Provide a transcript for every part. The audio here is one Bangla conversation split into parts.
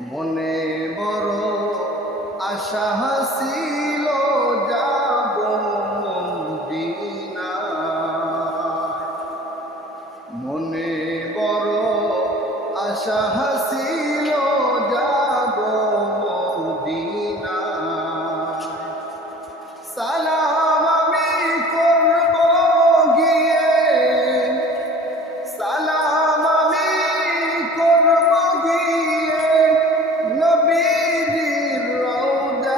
মনে বড় আশা ছিল যাব মদিনা, মনে বড় আশা ছিল যাব মদিনা। সালাম আমি করব গিয়ে, সালাম আমি করব গিয়ে নবীজির রওজায়।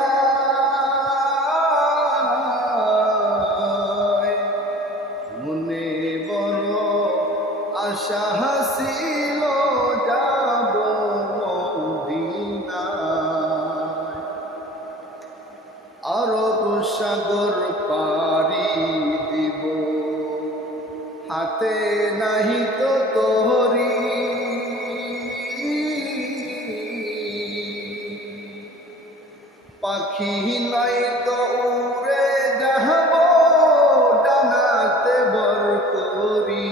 মনে বড় আশা ছিল যাব মদিনায়। আরব সাগর পাড়ি দিব, হাতে নাহি তো তোহরি, পাখি নাই তো উড়ে যাব ডানাতে বর করি।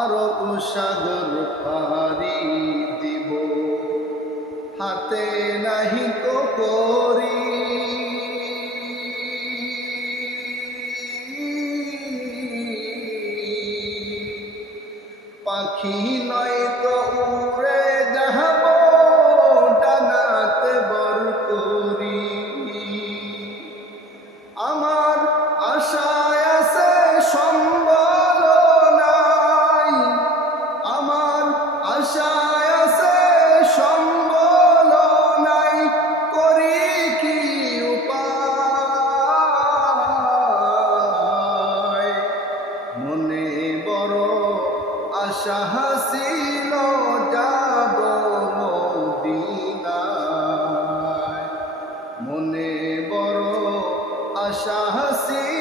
আরব সাগর পাড়ি দিব, হাতে নাহি তো করি, পাখি নয় তো উড়ে যাব ডানাতে বর করি। আমার আশায় আছে সম্বল নাই, আমার আশায় আছে সম্বল নাই, করি কি উপায়। মনে বড় আশা ছিল যাব মদিনায়, মনে বড় আশা ছিল